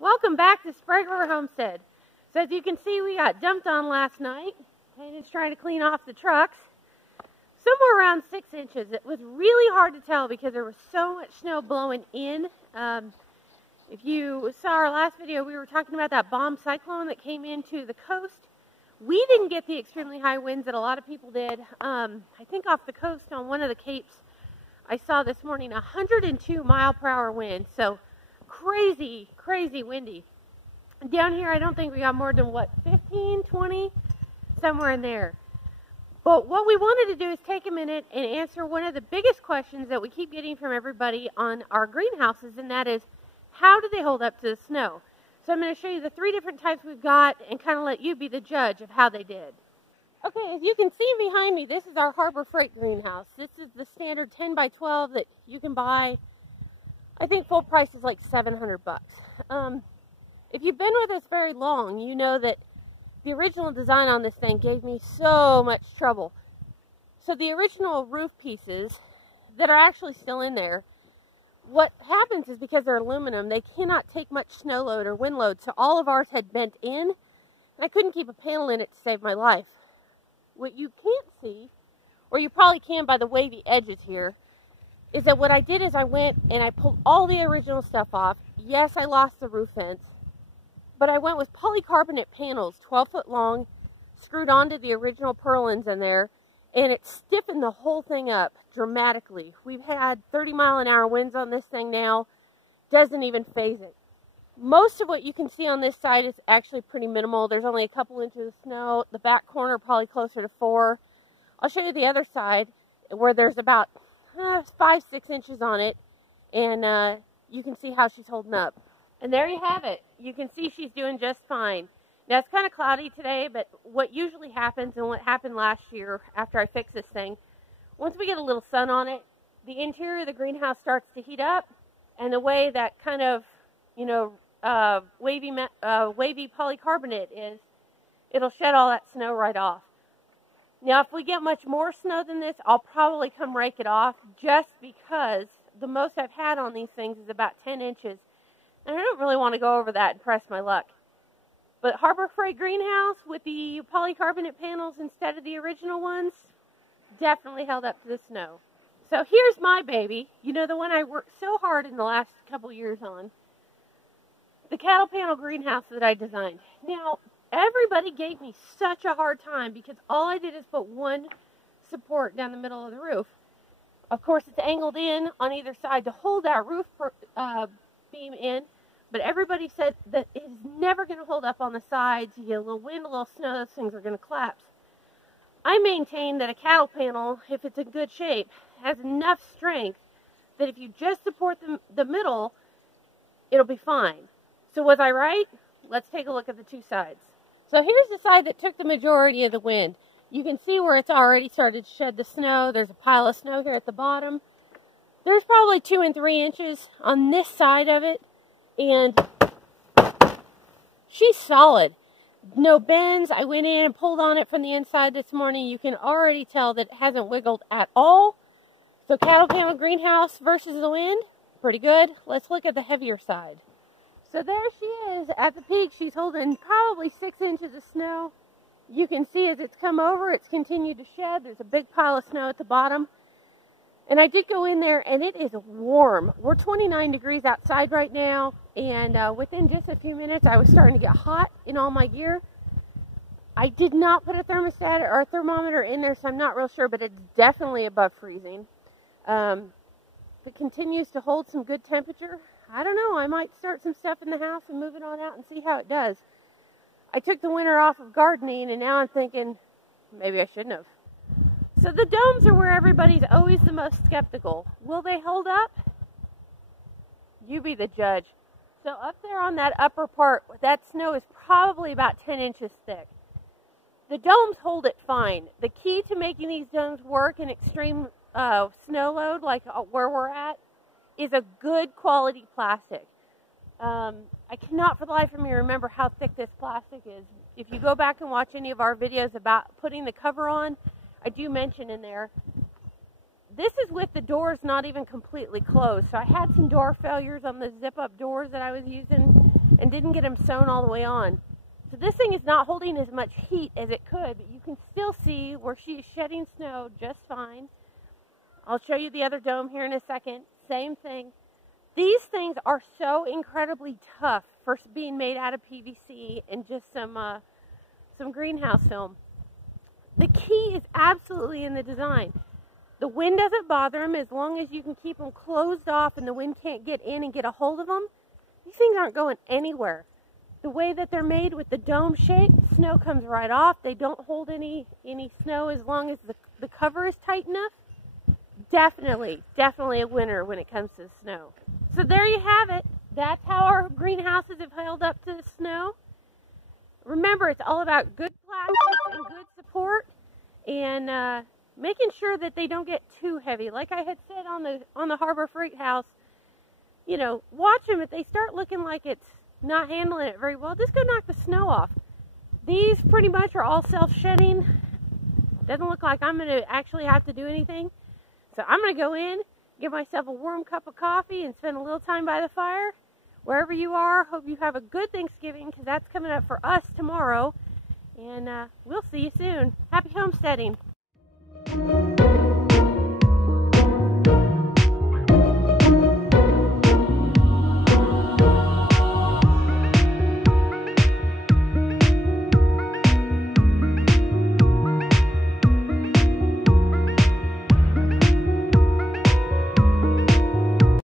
Welcome back to Sprague Homestead. So as you can see, we got dumped on last night and it's trying to clean off the trucks. Somewhere around 6 inches. It was really hard to tell because there was so much snow blowing in. If you saw our last video, we were talking about that bomb cyclone that came into the coast. We didn't get the extremely high winds that a lot of people did. I think off the coast on one of the capes, I saw this morning 102 mile-per-hour wind. So crazy, crazy windy. Down here, I don't think we got more than, 15, 20? Somewhere in there. But what we wanted to do is take a minute and answer one of the biggest questions that we keep getting from everybody on our greenhouses, and that is, how do they hold up to the snow? So I'm going to show you the 3 different types we've got and kind of let you be the judge of how they did. Okay, as you can see behind me, this is our Harbor Freight greenhouse. This is the standard 10 by 12 that you can buy. I think full price is like $700 bucks. If you've been with us very long, you know that the original design on this thing gave me so much trouble. So the original roof pieces that are actually still in there, what happens is because they're aluminum, they cannot take much snow load or wind load. So all of ours had bent in, and I couldn't keep a panel in it to save my life. What you can't see, or you probably can by the wavy edges here, is that what I did is I went and I pulled all the original stuff off. Yes, I lost the roof vents, but I went with polycarbonate panels, 12 foot long, screwed onto the original purlins in there, and it stiffened the whole thing up dramatically. We've had 30-mile-an-hour winds on this thing now. Doesn't even phase it. Most of what you can see on this side is actually pretty minimal. There's only a couple inches of snow. The back corner probably closer to 4. I'll show you the other side where there's about 5-6 inches on it, and you can see how she's holding up. And there you have it. You can see she's doing just fine. Now, it's kind of cloudy today, but what usually happens, and what happened last year after I fixed this thing, once we get a little sun on it, the interior of the greenhouse starts to heat up, and the way that kind of, wavy polycarbonate is, it'll shed all that snow right off. Now, if we get much more snow than this, I'll probably come rake it off, just because the most I've had on these things is about 10 inches. And I don't really want to go over that and press my luck. But Harbor Freight greenhouse with the polycarbonate panels instead of the original ones definitely held up to the snow. So here's my baby. You know, the one I worked so hard in the last couple years on. The cattle panel greenhouse that I designed. Now, everybody gave me such a hard time because all I did is put one support down the middle of the roof. Of course, it's angled in on either side to hold that roof beam in, but everybody said that it is never going to hold up on the sides. You get a little wind, a little snow, those things are going to collapse. I maintain that a cattle panel, if it's in good shape, has enough strength that if you just support the middle, it'll be fine. So was I right? Let's take a look at the 2 sides. So here's the side that took the majority of the wind. You can see where it's already started to shed the snow. There's a pile of snow here at the bottom. There's probably 2 and 3 inches on this side of it, and she's solid. No bends. I went in and pulled on it from the inside this morning. You can already tell that it hasn't wiggled at all. So cattle panel greenhouse versus the wind, pretty good. Let's look at the heavier side. So there she is at the peak. She's holding probably 6 inches of snow. You can see as it's come over, it's continued to shed. There's a big pile of snow at the bottom. And I did go in there, and it is warm. We're 29 degrees outside right now, and within just a few minutes, I was starting to get hot in all my gear. I did not put a thermostat or a thermometer in there, so I'm not real sure, but it's definitely above freezing. If it continues to hold some good temperature, I don't know, I might start some stuff in the house and move it on out and see how it does. I took the winter off of gardening, and now I'm thinking, maybe I shouldn't have. So the domes are where everybody's always the most skeptical. Will they hold up? You be the judge. So up there on that upper part, that snow is probably about 10 inches thick. The domes hold it fine. The key to making these domes work in extreme snow load, like where we're at, is a good quality plastic. I cannot for the life of me remember how thick this plastic is. If you go back and watch any of our videos about putting the cover on, I do mention in there, this is with the doors not even completely closed. So I had some door failures on the zip-up doors that I was using, and didn't get them sewn all the way on. So this thing is not holding as much heat as it could, but you can still see where she is shedding snow just fine. I'll show you the other dome here in a second. Same thing. These things are so incredibly tough for being made out of PVC and just some greenhouse film. The key is absolutely in the design. The wind doesn't bother them as long as you can keep them closed off and the wind can't get in and get a hold of them. These things aren't going anywhere. The way that they're made with the dome shape, snow comes right off. They don't hold any snow as long as the cover is tight enough. Definitely a winner when it comes to the snow. So there you have it. That's how our greenhouses have held up to the snow. Remember, it's all about good plastics and good support, and making sure that they don't get too heavy. Like I had said on the Harbor Freight House, you know, watch them. If they start looking like it's not handling it very well, just go knock the snow off. These pretty much are all self-shedding. Doesn't look like I'm going to actually have to do anything. So I'm going to go in, give myself a warm cup of coffee, and spend a little time by the fire. Wherever you are, hope you have a good Thanksgiving, because that's coming up for us tomorrow. And we'll see you soon. Happy homesteading.